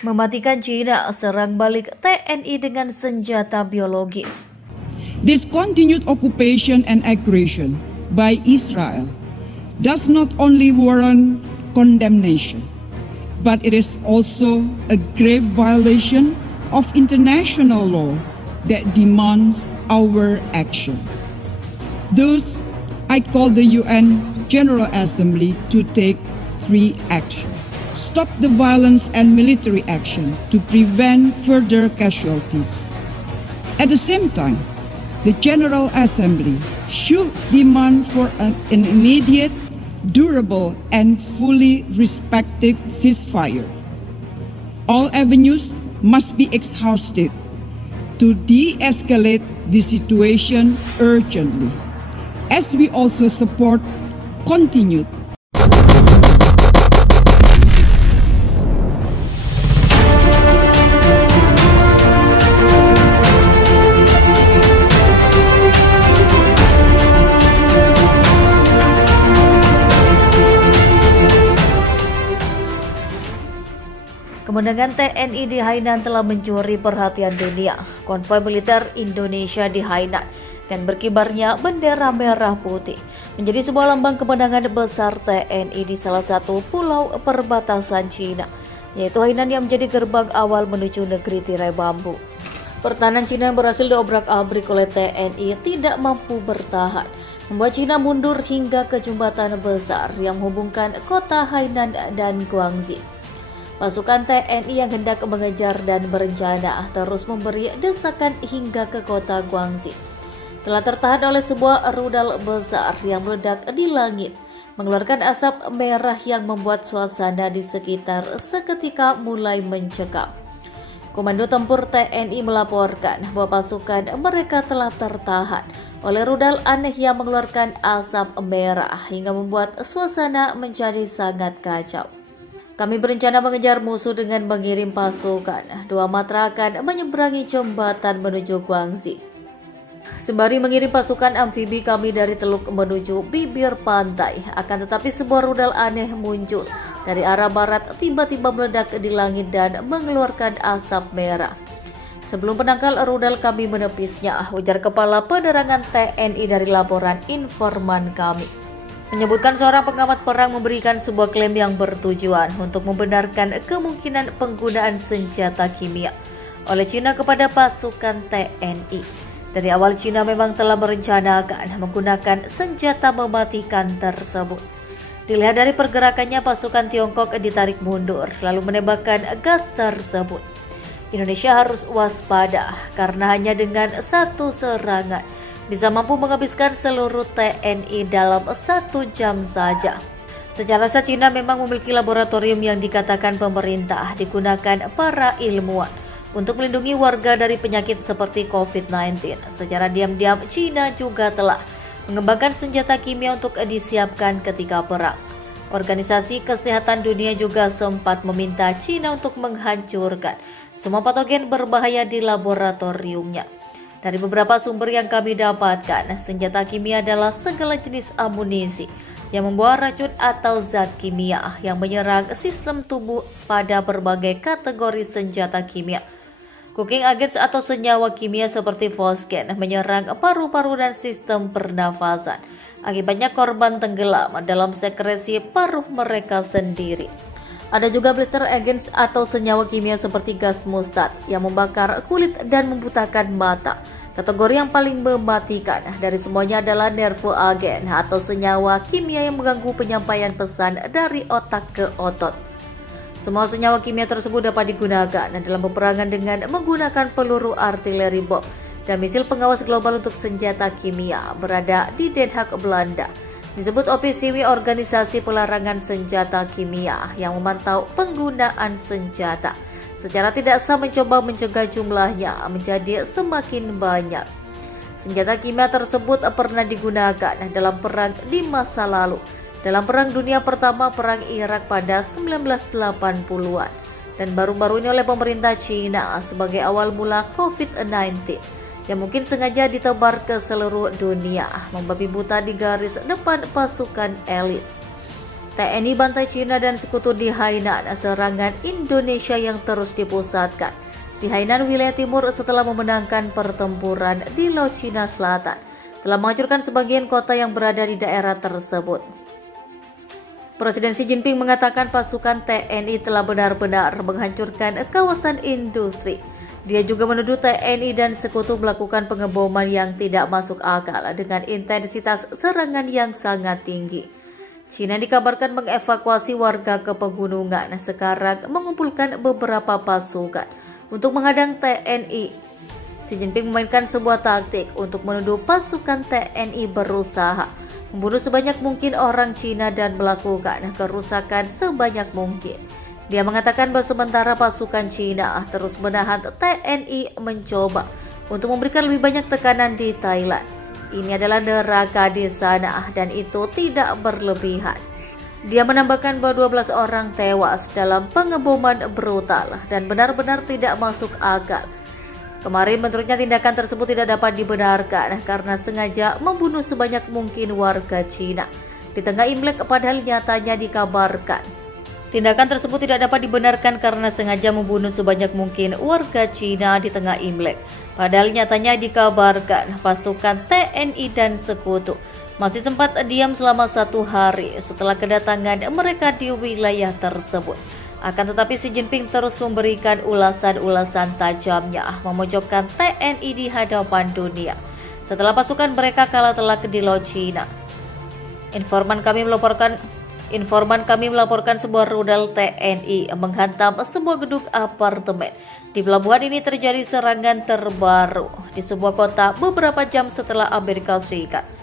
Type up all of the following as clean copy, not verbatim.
Mematikan China, serang balik TNI dengan senjata biologis. This continued occupation and aggression by Israel does not only warrant condemnation, but it is also a grave violation of international law that demands our actions. Thus, I call the UN General Assembly to take 3 actions. Stop the violence and military action to prevent further casualties. At the same time, the General Assembly should demand for an immediate, durable, and fully respected ceasefire. All avenues must be exhausted to de-escalate the situation urgently, as we also support continued Kemenangan TNI di Hainan telah mencuri perhatian dunia. Konvoi militer Indonesia di Hainan dan berkibarnya bendera merah putih menjadi sebuah lambang kemenangan besar TNI di salah satu pulau perbatasan Cina, yaitu Hainan yang menjadi gerbang awal menuju negeri tirai bambu. Pertahanan Cina yang berhasil diobrak-abrik oleh TNI tidak mampu bertahan, membuat Cina mundur hingga ke jembatan besar yang menghubungkan kota Hainan dan Guangxi. Pasukan TNI yang hendak mengejar dan berencana terus memberi desakan hingga ke kota Guangxi. Telah tertahan oleh sebuah rudal besar yang meledak di langit, mengeluarkan asap merah yang membuat suasana di sekitar seketika mulai mencekam. Komando Tempur TNI melaporkan bahwa pasukan mereka telah tertahan oleh rudal aneh yang mengeluarkan asap merah hingga membuat suasana menjadi sangat kacau. Kami berencana mengejar musuh dengan mengirim pasukan 2 matra akan menyeberangi jembatan menuju Guangxi. Sembari mengirim pasukan amfibi kami dari teluk menuju bibir pantai, akan tetapi sebuah rudal aneh muncul dari arah barat tiba-tiba meledak di langit dan mengeluarkan asap merah. Sebelum penangkal rudal kami menepisnya, ujar Kepala Penerangan TNI dari laporan informan kami. Menyebutkan seorang pengamat perang memberikan sebuah klaim yang bertujuan untuk membenarkan kemungkinan penggunaan senjata kimia oleh Cina kepada pasukan TNI. Dari awal Cina memang telah merencanakan menggunakan senjata mematikan tersebut. Dilihat dari pergerakannya, pasukan Tiongkok ditarik mundur lalu menembakkan gas tersebut. Indonesia harus waspada karena hanya dengan satu serangan bisa mampu menghabiskan seluruh TNI dalam 1 jam saja. Secara sah, Cina memang memiliki laboratorium yang dikatakan pemerintah digunakan para ilmuwan untuk melindungi warga dari penyakit seperti COVID-19. Secara diam-diam, Cina juga telah mengembangkan senjata kimia untuk disiapkan ketika perang. Organisasi Kesehatan Dunia juga sempat meminta Cina untuk menghancurkan semua patogen berbahaya di laboratoriumnya. Dari beberapa sumber yang kami dapatkan, senjata kimia adalah segala jenis amunisi yang membawa racun atau zat kimia yang menyerang sistem tubuh pada berbagai kategori senjata kimia. Cooking agents atau senyawa kimia seperti fosgen menyerang paru-paru dan sistem pernafasan. Akibatnya korban tenggelam dalam sekresi paruh mereka sendiri. Ada juga blister agents atau senyawa kimia seperti gas mustard yang membakar kulit dan membutakan mata. Kategori yang paling mematikan dari semuanya adalah nervo agent atau senyawa kimia yang mengganggu penyampaian pesan dari otak ke otot. Semua senyawa kimia tersebut dapat digunakan dalam peperangan dengan menggunakan peluru artileri bom dan misil pengawas global untuk senjata kimia berada di Den Haag, Belanda. Disebut OPCW, Organisasi Pelarangan Senjata Kimia, yang memantau penggunaan senjata secara tidak sah, mencoba mencegah jumlahnya menjadi semakin banyak. Senjata kimia tersebut pernah digunakan dalam perang di masa lalu, dalam Perang Dunia Pertama, Perang Irak pada 1980-an, dan baru-baru ini oleh pemerintah Cina sebagai awal mula COVID-19. Yang mungkin sengaja ditebar ke seluruh dunia, membabi buta di garis depan pasukan elit. TNI bantai Cina dan sekutu di Hainan, serangan Indonesia yang terus dipusatkan di Hainan, wilayah timur setelah memenangkan pertempuran di Laut Cina Selatan, telah menghancurkan sebagian kota yang berada di daerah tersebut. Presiden Xi Jinping mengatakan pasukan TNI telah benar-benar menghancurkan kawasan industri. Dia juga menuduh TNI dan sekutu melakukan pengeboman yang tidak masuk akal dengan intensitas serangan yang sangat tinggi. Cina dikabarkan mengevakuasi warga ke pegunungan, sekarang mengumpulkan beberapa pasukan untuk menghadang TNI. Xi Jinping memainkan sebuah taktik untuk menuduh pasukan TNI berusaha membunuh sebanyak mungkin orang Cina dan melakukan kerusakan sebanyak mungkin. Dia mengatakan bahwa sementara pasukan Cina terus menahan, TNI mencoba untuk memberikan lebih banyak tekanan di Thailand. Ini adalah neraka di sana dan itu tidak berlebihan. Dia menambahkan bahwa 12 orang tewas dalam pengeboman brutal dan benar-benar tidak masuk akal. Kemarin menurutnya tindakan tersebut tidak dapat dibenarkan karena sengaja membunuh sebanyak mungkin warga Cina di tengah Imlek, padahal nyatanya dikabarkan tindakan tersebut tidak dapat dibenarkan karena sengaja membunuh sebanyak mungkin warga Cina di tengah Imlek. Padahal nyatanya dikabarkan pasukan TNI dan sekutu masih sempat diam selama 1 hari setelah kedatangan mereka di wilayah tersebut. Akan tetapi Xi Jinping terus memberikan ulasan-ulasan tajamnya, memojokkan TNI di hadapan dunia setelah pasukan mereka kalah telak di Laut Cina. Informan kami melaporkan sebuah rudal TNI menghantam sebuah gedung apartemen. Di pelabuhan ini terjadi serangan terbaru di sebuah kota beberapa jam setelah Amerika Serikat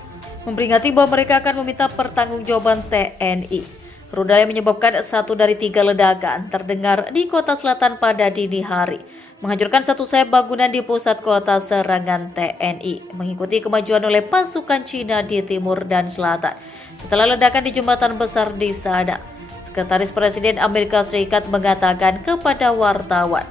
memperingati bahwa mereka akan meminta pertanggungjawaban TNI. Rudal yang menyebabkan 1 dari 3 ledakan terdengar di kota selatan pada dini hari, menghancurkan satu sayap bangunan di pusat kota serangan TNI, mengikuti kemajuan oleh pasukan Cina di timur dan selatan. Setelah ledakan di jembatan besar di sana, Sekretaris Presiden Amerika Serikat mengatakan kepada wartawan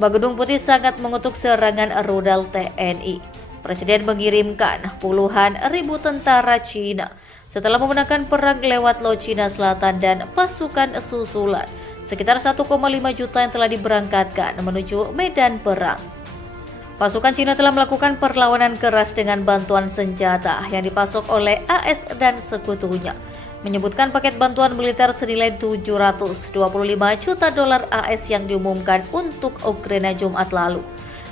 bahwa Gedung Putih sangat mengutuk serangan rudal TNI. Presiden mengirimkan puluhan ribu tentara Cina setelah memenangkan perang lewat Laut Cina Selatan dan pasukan susulan sekitar 1,5 juta yang telah diberangkatkan menuju medan perang. Pasukan Cina telah melakukan perlawanan keras dengan bantuan senjata yang dipasok oleh AS dan sekutunya, menyebutkan paket bantuan militer senilai 725 juta dolar AS yang diumumkan untuk Ukraina Jumat lalu.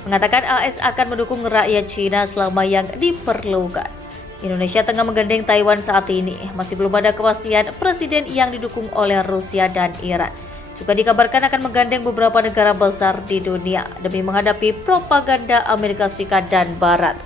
Mengatakan AS akan mendukung rakyat Cina selama yang diperlukan. Indonesia tengah menggandeng Taiwan saat ini. Masih belum ada kepastian presiden yang didukung oleh Rusia dan Iran. Juga dikabarkan akan menggandeng beberapa negara besar di dunia demi menghadapi propaganda Amerika Serikat dan Barat.